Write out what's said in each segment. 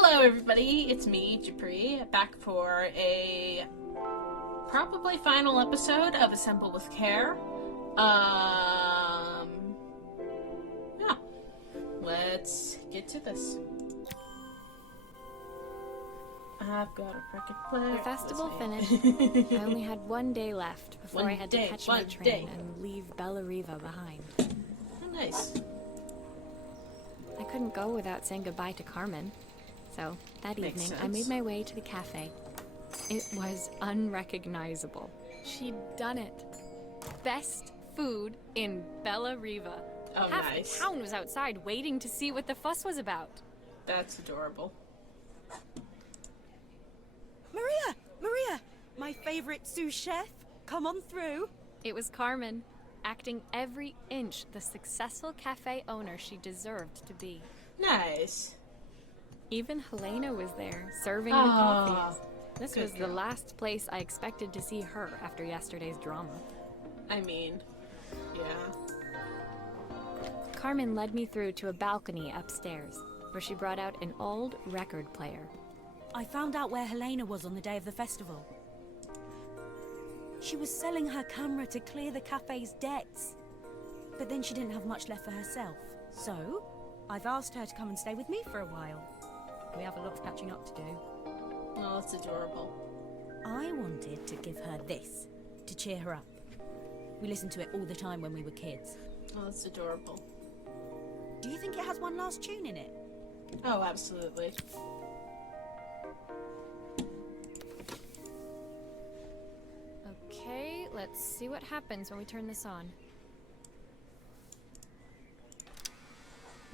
Hello everybody, it's me, Japri, back for a probably final episode of Assemble with Care. Yeah, let's get to this. I've got a record player. The festival finished. I only had one day left before I had to catch my train and leave Bellariva behind. Oh, nice. I couldn't go without saying goodbye to Carmen. So, that Makes evening, sense. I made my way to the cafe. It was unrecognizable. She'd done it. Best food in Bellariva. Oh, Half nice. the town was outside waiting to see what the fuss was about. That's adorable. Maria! My favorite sous chef. Come on through. It was Carmen, acting every inch the successful cafe owner she deserved to be. Nice. Even Helena was there, serving the Aw, coffees. This good was the girl. last place I expected to see her after yesterday's drama. I mean, yeah. Carmen led me through to a balcony upstairs, where she brought out an old record player. I found out where Helena was on the day of the festival. She was selling her camera to clear the cafe's debts. But then she didn't have much left for herself. So, I've asked her to come and stay with me for a while. We have a lot of catching up to do. Oh, that's adorable. I wanted to give her this, to cheer her up. We listened to it all the time when we were kids. Oh, that's adorable. Do you think it has one last tune in it? Oh, absolutely. Okay, let's see what happens when we turn this on.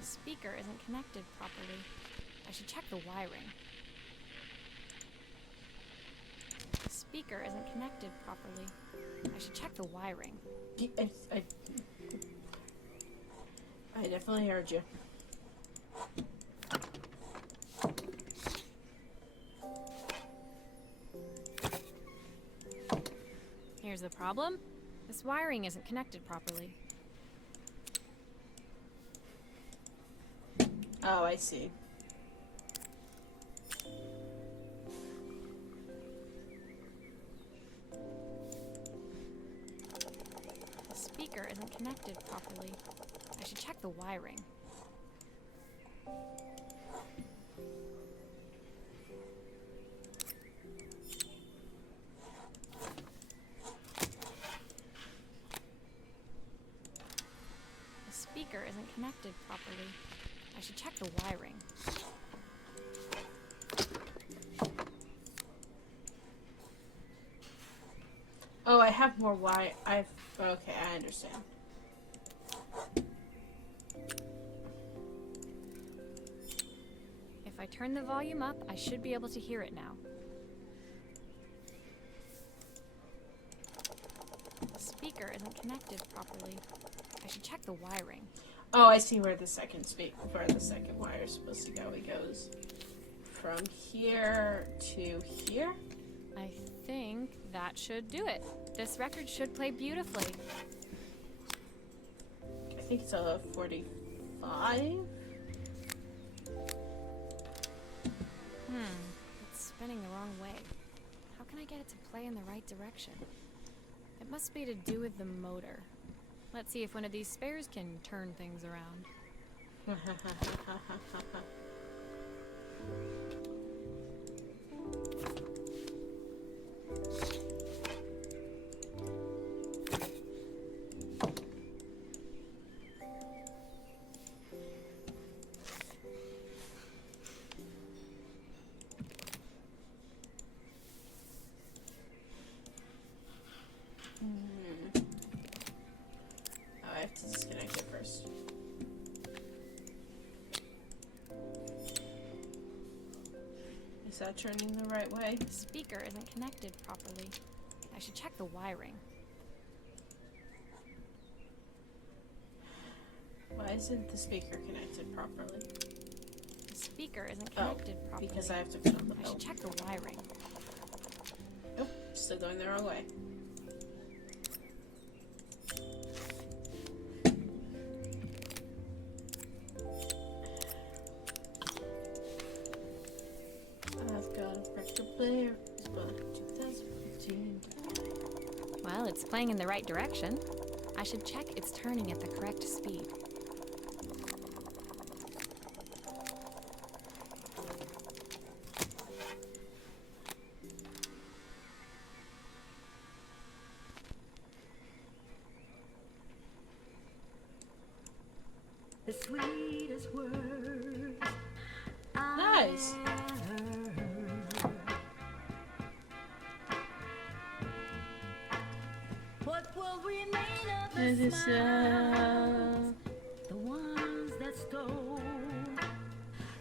The speaker isn't connected properly. I should check the wiring. The speaker isn't connected properly. I should check the wiring. I definitely heard you. Here's the problem. This wiring isn't connected properly. Oh, I see. The speaker isn't connected properly. I should check the wiring. The speaker isn't connected properly. I should check the wiring. Oh, I have more okay, I understand. If I turn the volume up, I should be able to hear it now. The speaker isn't connected properly. I should check the wiring. Oh, I see where the second wire is supposed to go. It goes from here to here. I think that should do it. This record should play beautifully. I think it's a 45. It's spinning the wrong way. How can I get it to play in the right direction? It must be to do with the motor. Let's see if one of these spares can turn things around. Oh, I have to disconnect it first. Is that turning the right way? The speaker isn't connected properly. I should check the wiring. Why isn't the speaker connected properly? The speaker isn't connected properly. Because I have to put on the I belt. should check the wiring. Nope, still going the wrong way. it's playing in the right direction. I should check it's turning at the correct speed. The sweetest words Nice. What will remain of It the is, smiles, the ones that stole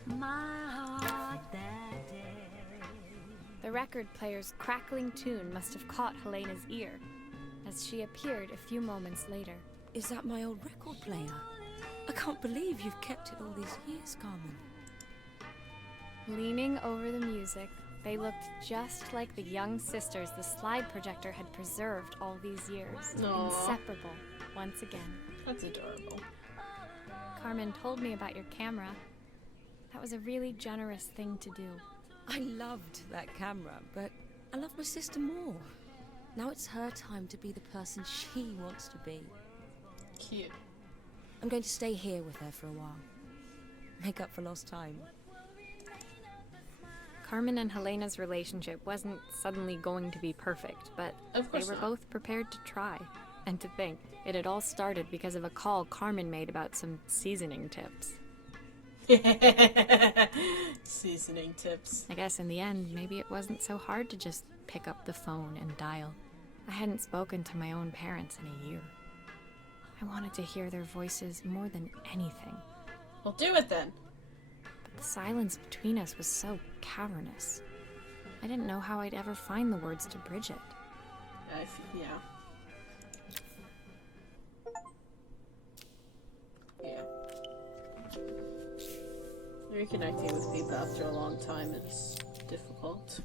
my heart that day. The record player's crackling tune must have caught Helena's ear, as she appeared a few moments later. Is that my old record player? I can't believe you've kept it all these years, Carmen. Leaning over the music, they looked just like the young sisters the slide projector had preserved all these years. Aw. Inseparable, once again. That's adorable. Carmen told me about your camera. That was a really generous thing to do. I loved that camera, but I love my sister more. Now it's her time to be the person she wants to be. Cute. I'm going to stay here with her for a while. Make up for lost time. Carmen and Helena's relationship wasn't suddenly going to be perfect, but Of they course were not. both prepared to try. And to think, it had all started because of a call Carmen made about some seasoning tips. Seasoning tips. I guess in the end, maybe it wasn't so hard to just pick up the phone and dial. I hadn't spoken to my own parents in a year. I wanted to hear their voices more than anything. Well, do it then. But the silence between us was so cavernous. I didn't know how I'd ever find the words to bridge it. Yeah. Yeah. Reconnecting with people after a long time is difficult.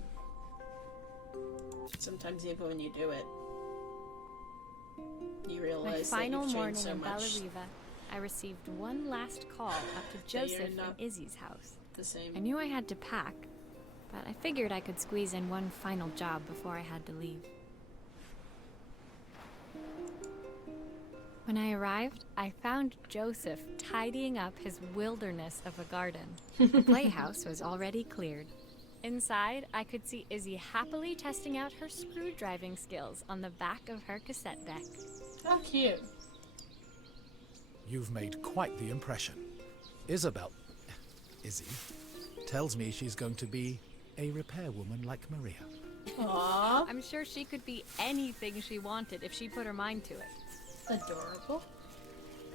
Sometimes even when you do it, you My realize final that you've morning changed so in much. Bellariva, I received one last call up to That you're Joseph not and Izzy's house. The same. I knew I had to pack, but I figured I could squeeze in one final job before I had to leave. When I arrived, I found Joseph tidying up his wilderness of a garden. The playhouse was already cleared. Inside, I could see Izzy happily testing out her screw driving skills on the back of her cassette deck. How cute. You've made quite the impression. Izzy, tells me she's going to be a repairwoman like Maria. Aww. I'm sure she could be anything she wanted if she put her mind to it. Adorable.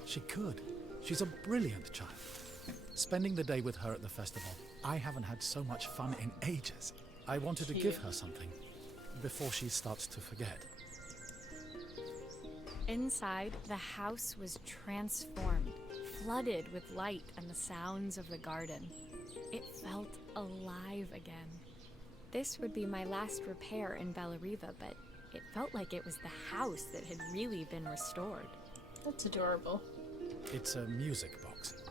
She could. She's a brilliant child. Spending the day with her at the festival, I haven't had so much fun in ages. I wanted to give her something before she starts to forget. Inside, the house was transformed, flooded with light and the sounds of the garden. It felt alive again. This would be my last repair in Bellariva, but it felt like it was the house that had really been restored. That's adorable. It's a music box.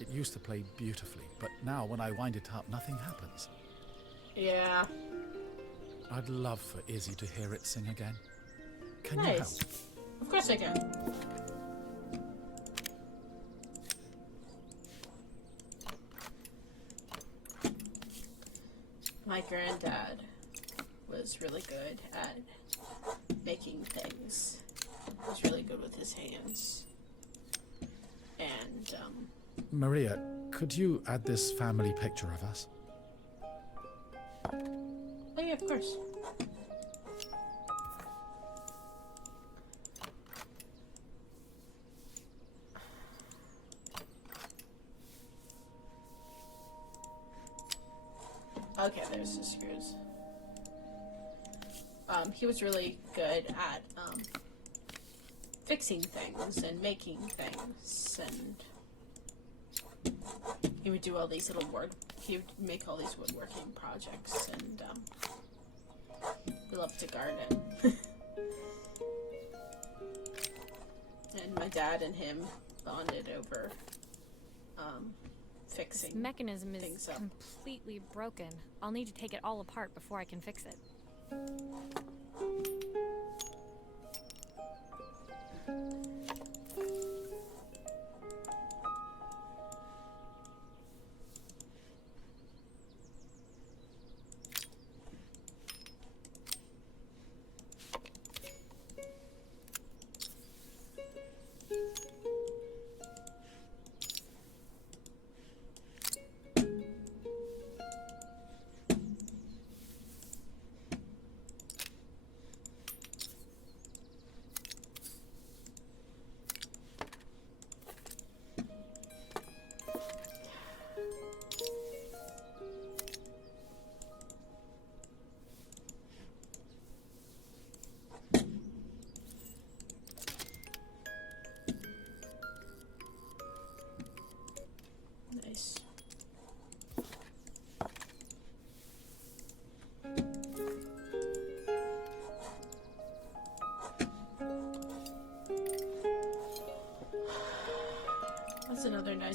It used to play beautifully, but now when I wind it up, nothing happens. Yeah. I'd love for Izzy to hear it sing again. Can you help? Nice. Of course I can. My granddad was really good at making things. He was really good with his hands. And, Maria, could you add this family picture of us? oh yeah, of course. Okay, there's the screws. He was really good at, fixing things and making things, and he would do all these little he would make all these woodworking projects, and, we loved to garden. And my dad and him bonded over, This fixing mechanism is things up. completely broken. I'll need to take it all apart before I can fix it.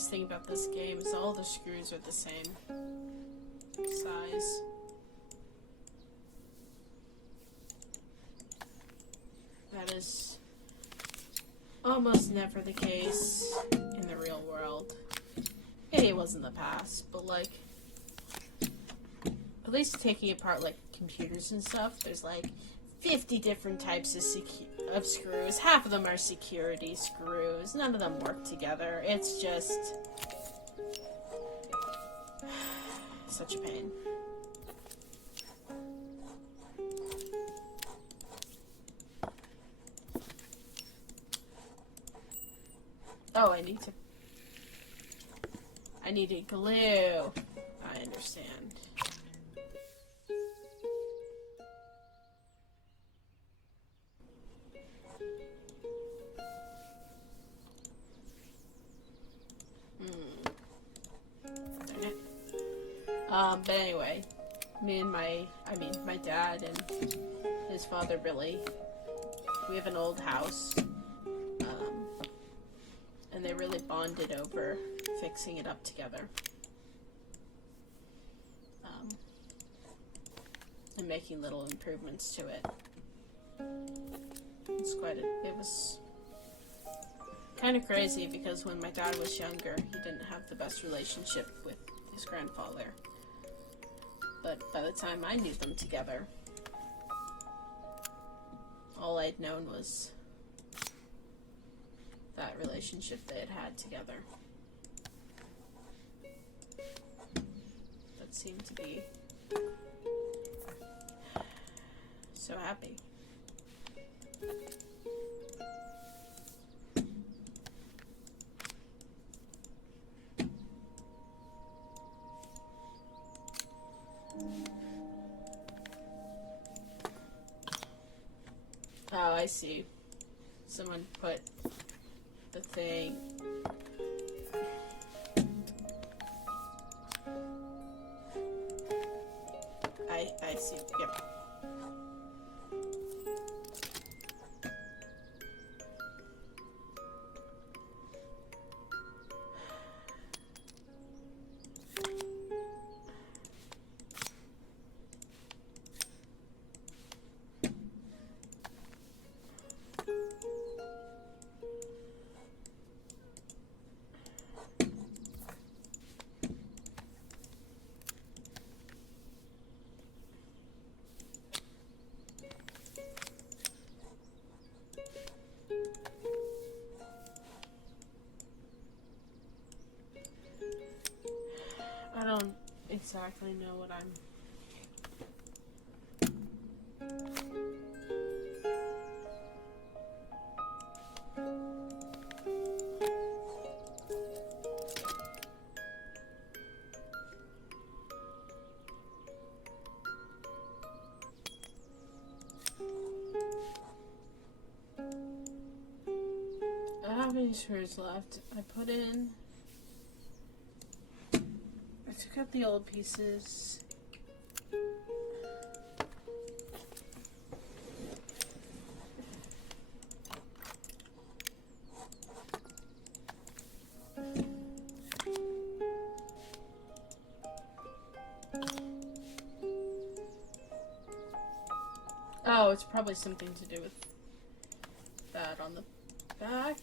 nice thing about this game is all the screws are the same size. That is almost never the case in the real world. Maybe it was in the past, but like, at least taking apart like computers and stuff, there's like 50 different types of screws. Half of them are security screws. None of them work together. It's just such a pain. Oh, I needed glue. I understand. Darn it. But anyway, my dad and his father Billy, we have an old house. And they really bonded over fixing it up together. And making little improvements to it. It was kind of crazy because when my dad was younger, he didn't have the best relationship with his grandfather. But by the time I knew them together, all I'd known was that relationship they had had together. That seemed to be so happy. Oh, I see. Someone put the thing. I see. Yep. I don't exactly know what I'm... I don't have any screws left. I put in... I took out the old pieces. Oh, it's probably something to do with that on the back.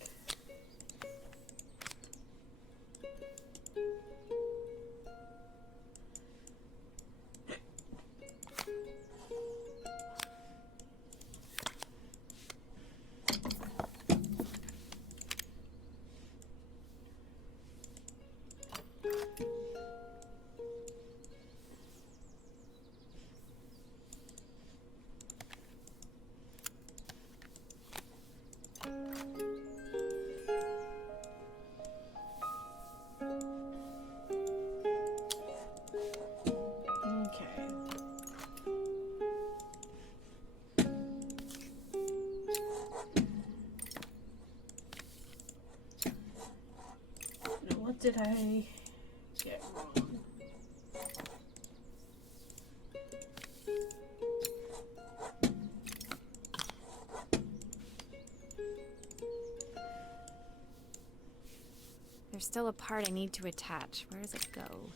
What did I get wrong? There's still a part I need to attach. Where does it go?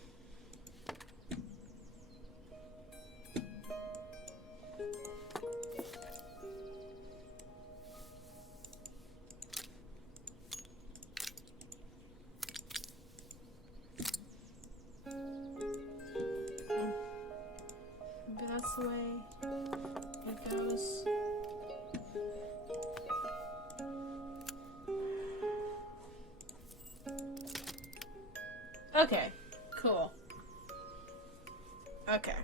Maybe that's the way it goes. Okay, cool. Okay.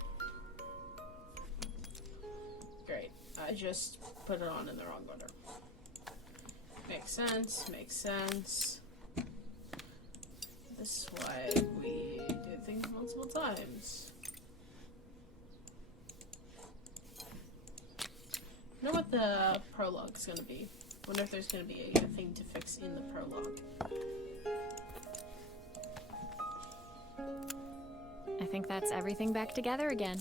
Great. I just put it on in the wrong order. Makes sense, makes sense. This is why we do things multiple times. I know what the prologue's gonna be. Wonder if there's gonna be a thing to fix in the prologue. I think that's everything back together again.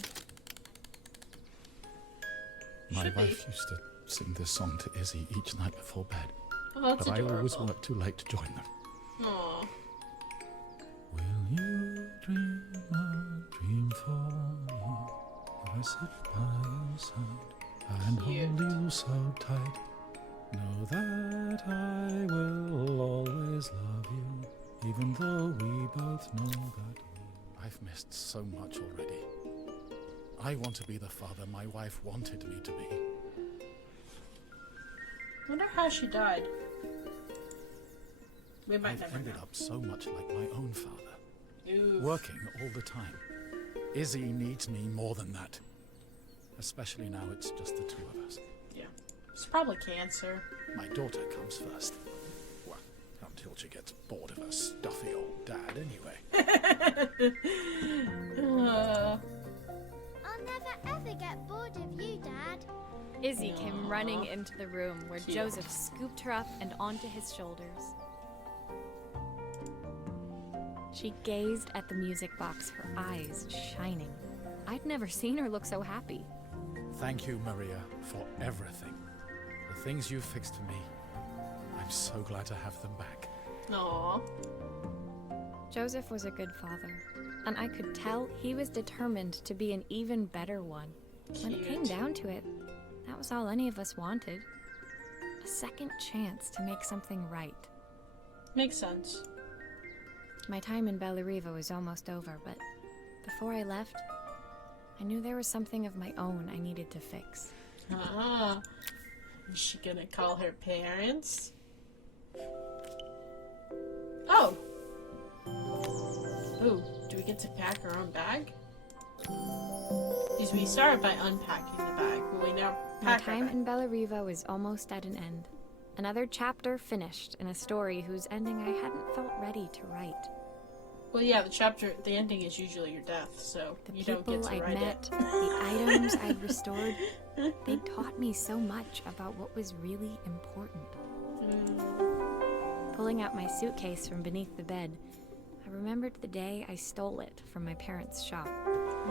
My Should wife be. used to sing this song to Izzy each night before bed, Oh, that's but I always adorable. worked too late to join them. Aw. Will you dream a dream for me? I sit by your side and Cute. hold you so tight. Know that I will always love you, even though we both know that I've missed so much already. I want to be the father my wife wanted me to be. Wonder how she died. We might I've never ended know. up so much like my own father, Oof. working all the time. Izzy needs me more than that. Especially now it's just the two of us. Yeah. It's probably cancer. My daughter comes first. Well, until she gets bored of her stuffy old dad anyway. I'll never ever get bored of you, Dad. Izzy came Aw. running into the room where Cute. Joseph scooped her up and onto his shoulders. She gazed at the music box, her eyes shining. I'd never seen her look so happy. Thank you, Maria, for everything. The things you fixed for me. I'm so glad to have them back. Aw. Joseph was a good father, and I could tell he was determined to be an even better one. When it came Cute. down to it, that was all any of us wanted. A second chance to make something right. Makes sense. My time in Bellariva was almost over, but before I left, I knew there was something of my own I needed to fix. Ah. Is she gonna call her parents? Oh! Ooh, do we get to pack our own bag? Because we started by unpacking the bag, but we now My pack our time bag. in Bellariva was almost at an end. Another chapter finished in a story whose ending I hadn't felt ready to write. Well, yeah, the ending is usually your death, so The you don't people get to I'd write met, it. the items I'd restored, they taught me so much about what was really important. Pulling out my suitcase from beneath the bed, I remembered the day I stole it from my parents' shop.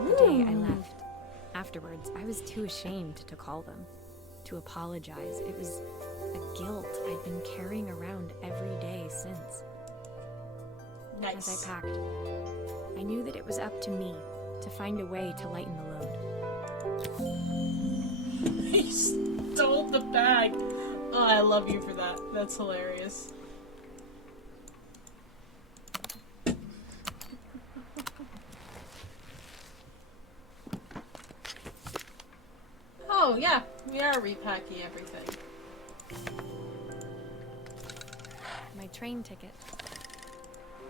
The day I left. Afterwards, I was too ashamed to call them, to apologize. It was a guilt I'd been carrying around every day since. As Nice. I packed, I knew that it was up to me to find a way to lighten the load. He stole the bag. Oh, I love you for that. That's hilarious. Oh, yeah, we are repacking everything. My train ticket.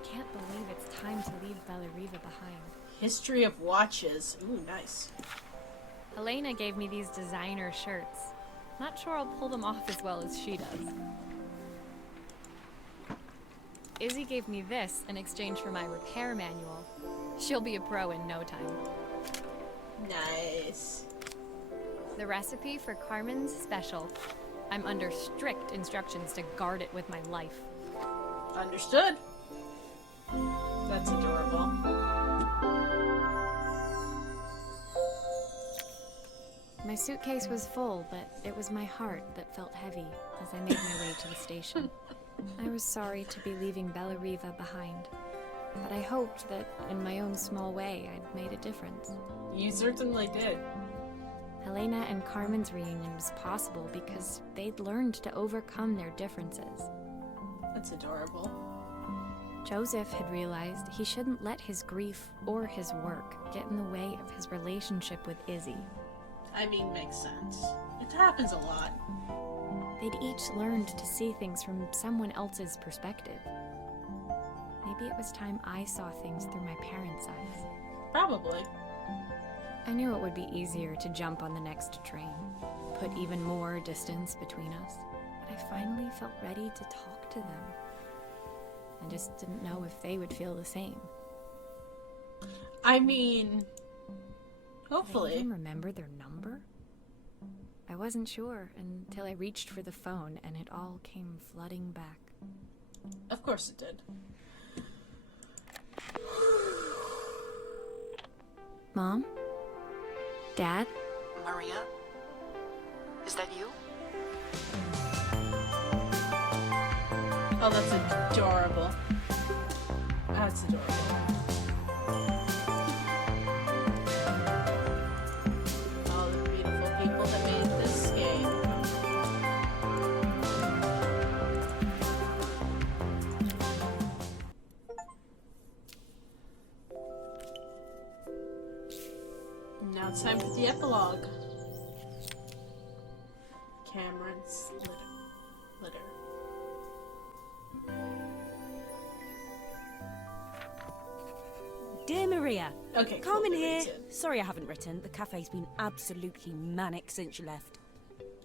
Can't believe it's time to leave Bellariva behind. History of watches. Ooh, nice. Elena gave me these designer shirts. Not sure I'll pull them off as well as she does. Izzy gave me this in exchange for my repair manual. She'll be a pro in no time. Nice. The recipe for Carmen's special. I'm under strict instructions to guard it with my life. Understood. That's adorable. My suitcase was full, but it was my heart that felt heavy as I made my way to the station. I was sorry to be leaving Bellariva behind, but I hoped that, in my own small way, I'd made a difference. You certainly did. Helena and Carmen's reunion was possible because they'd learned to overcome their differences. That's adorable. Joseph had realized he shouldn't let his grief or his work get in the way of his relationship with Izzy. I mean, makes sense. It happens a lot. They'd each learned to see things from someone else's perspective. Maybe it was time I saw things through my parents' eyes. Probably. I knew it would be easier to jump on the next train, put even more distance between us, but I finally felt ready to talk to them. I just didn't know if they would feel the same. I mean, Did I hopefully. even remember their number? I wasn't sure until I reached for the phone and it all came flooding back. Of course it did. Mom? Dad? Maria? Is that you? Oh, that's adorable. That's adorable. All the beautiful people that made this game. Now it's time for the epilogue. Cameron's litter. Dear Maria, Okay, Carmen cool, here. that's it. Sorry I haven't written. The cafe's been absolutely manic since you left.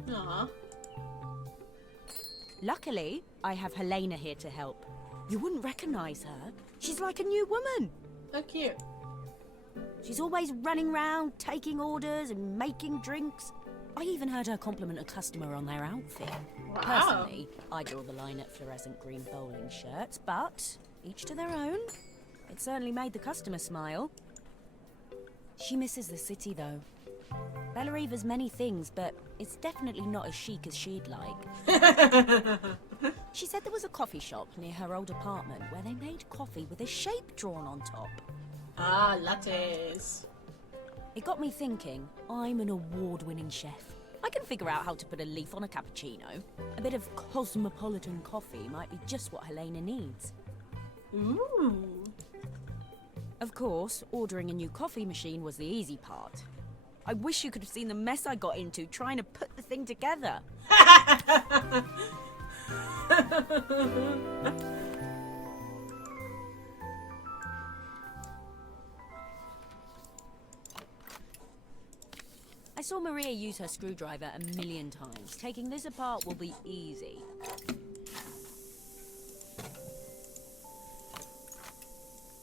Aw. Luckily, I have Helena here to help. You wouldn't recognize her. She's like a new woman. How cute. She's always running round, taking orders and making drinks. I even heard her compliment a customer on their outfit. Wow. Personally, I draw the line at fluorescent green bowling shirts, but each to their own. It certainly made the customer smile. She misses the city, though. Bellariva's many things, but it's definitely not as chic as she'd like. She said there was a coffee shop near her old apartment where they made coffee with a shape drawn on top. Ah, lattes. It got me thinking, I'm an award-winning chef. I can figure out how to put a leaf on a cappuccino. A bit of cosmopolitan coffee might be just what Helena needs. Ooh. Of course, ordering a new coffee machine was the easy part. I wish you could have seen the mess I got into trying to put the thing together. I saw Maria use her screwdriver a million times. Taking this apart will be easy.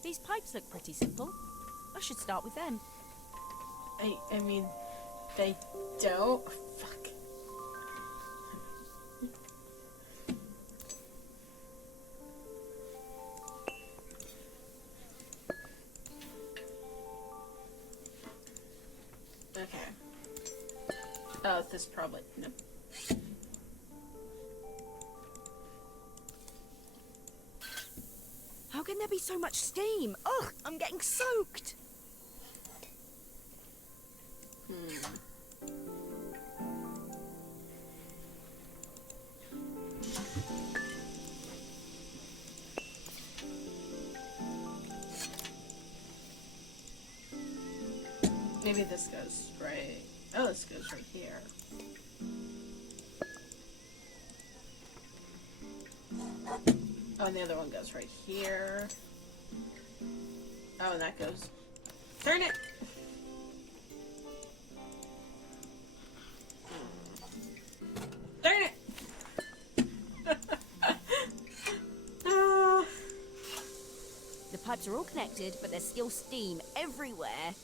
These pipes look pretty simple. I should start with them. I mean, they don't. Fuck. Okay. Oh, this probably no. How can there be so much steam? Ugh, I'm getting soaked. Maybe this goes right. Oh, this goes right here. Oh, and the other one goes right here. Oh, and that goes. Turn it! Turn it! Ah. The pipes are all connected, but there's still steam everywhere.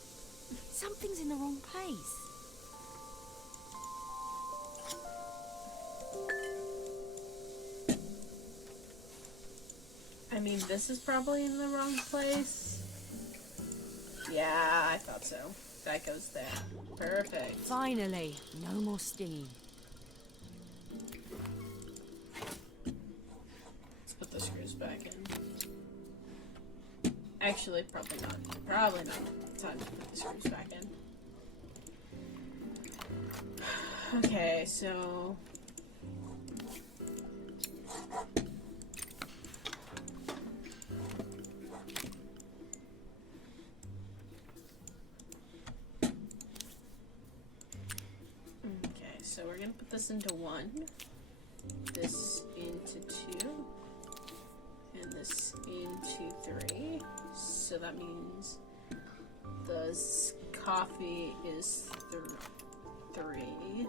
Something's in the wrong place. I mean, this is probably in the wrong place. Yeah, I thought so. That goes there. Perfect. Finally, no more steam. the screws back in. Actually, probably not. Probably not time to put the screws back in. Okay, so... Okay, so we're gonna put this into 1, this into 2, and this into 3. So that means the coffee is 3.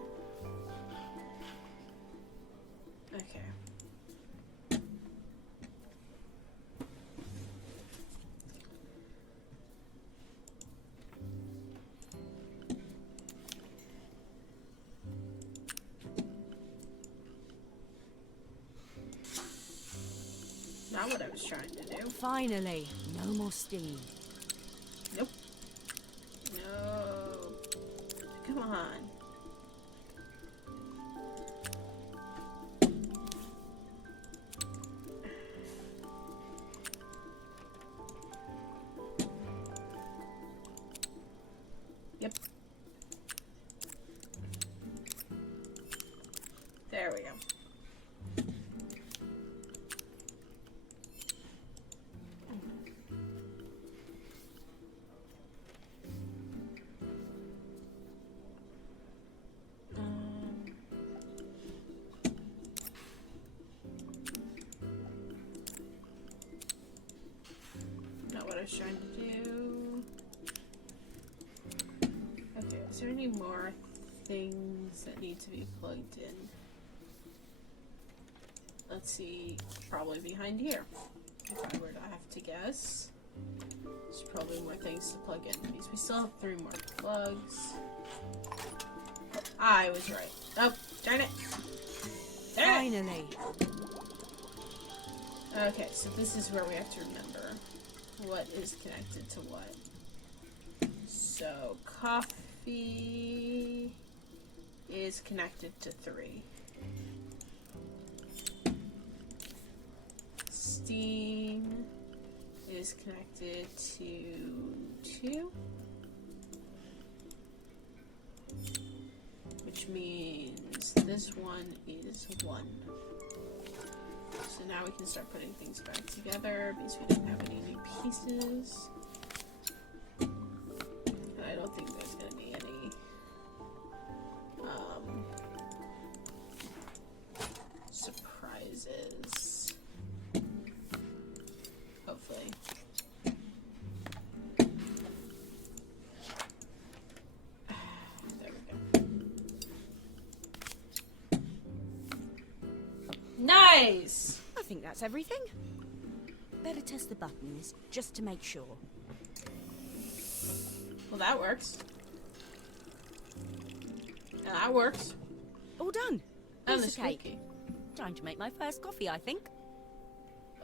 Okay. Not what I was trying to do. Finally, no more steam. Nope. No. Come on. Yep. There we go. Not what I was trying to do. Okay, is there any more things that need to be plugged in? Let's see, probably behind here. If I were to have to guess. There's probably more things to plug in because we still have 3 more plugs. I was right. Oh, darn it! Darn it! Finally. Okay, so this is where we have to remember what is connected to what. So, coffee is connected to 3. Steam is connected to 2. Which means this one is 1. So now we can start putting things back together because we don't have any new pieces. And I don't think there's going to be any surprises. Hopefully. There we go. Nice! I think that's everything. Better test the buttons, just to make sure. Well, that works. And that works. All done. And the Piece of cake. squeaky. Time to make my first coffee, I think.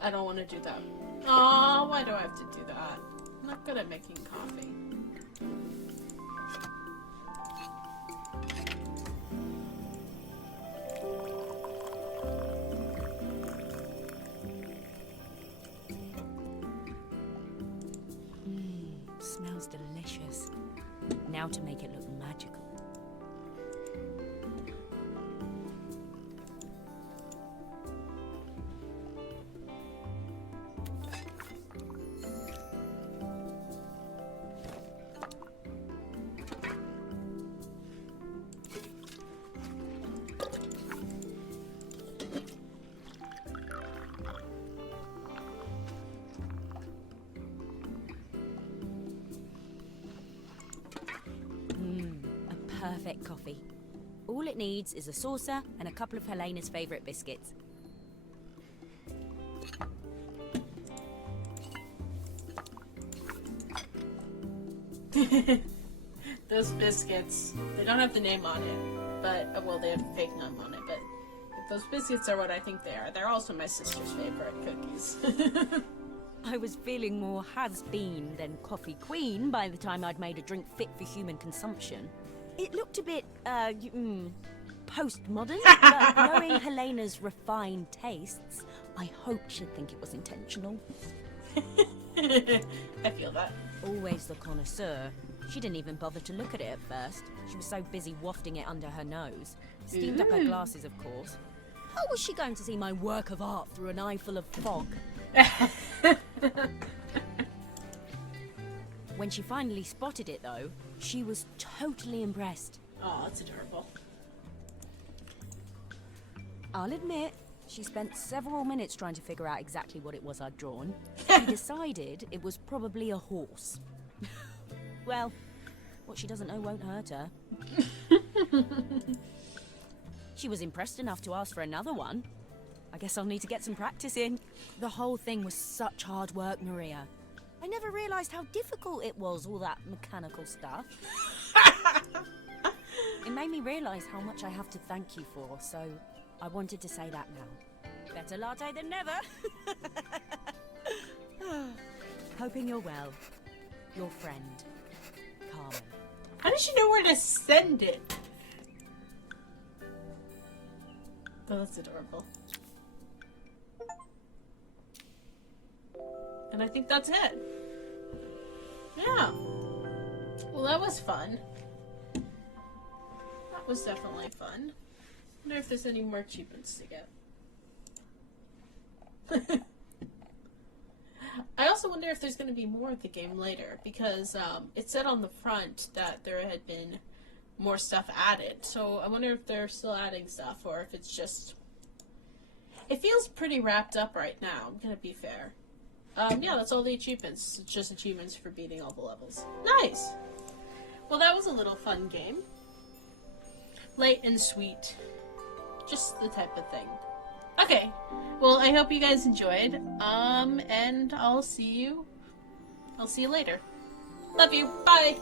I don't want to do that. Oh, why do I have to do that? I'm not good at making coffee. Smells delicious. Now to make it look magical. Perfect coffee. All it needs is a saucer and a couple of Helena's favourite biscuits. Those biscuits, they don't have the name on it, but, well, they have a fake name on it, but if those biscuits are what I think they are, they're also my sister's favorite cookies. I was feeling more has-been than coffee queen by the time I'd made a drink fit for human consumption. It looked a bit, postmodern, but knowing Helena's refined tastes, I hope she'd think it was intentional. I feel that. Always the connoisseur. She didn't even bother to look at it at first. She was so busy wafting it under her nose. Steamed up her glasses, of course. How was she going to see my work of art through an eye full of fog? When she finally spotted it, though, she was totally impressed. Oh, that's adorable. I'll admit, she spent several minutes trying to figure out exactly what it was I'd drawn. She decided it was probably a horse. Well, what she doesn't know won't hurt her. She was impressed enough to ask for another one. I guess I'll need to get some practice in. The whole thing was such hard work, Maria. I never realised how difficult it was, all that mechanical stuff. It made me realise how much I have to thank you for, so I wanted to say that now. Better latte than never. Hoping you're well. Your friend, Carmen. How did she know where to send it? Oh, that's adorable. And I think that's it. Yeah. Well, that was fun. That was definitely fun. I wonder if there's any more achievements to get. I also wonder if there's going to be more of the game later, because it said on the front that there had been more stuff added. So I wonder if they're still adding stuff, or if it's just... It feels pretty wrapped up right now, I'm going to be fair. Yeah, that's all the achievements. It's just achievements for beating all the levels. Nice! Well, that was a little fun game. Light and sweet. Just the type of thing. Okay, well, I hope you guys enjoyed, and I'll see you later. Love you, bye!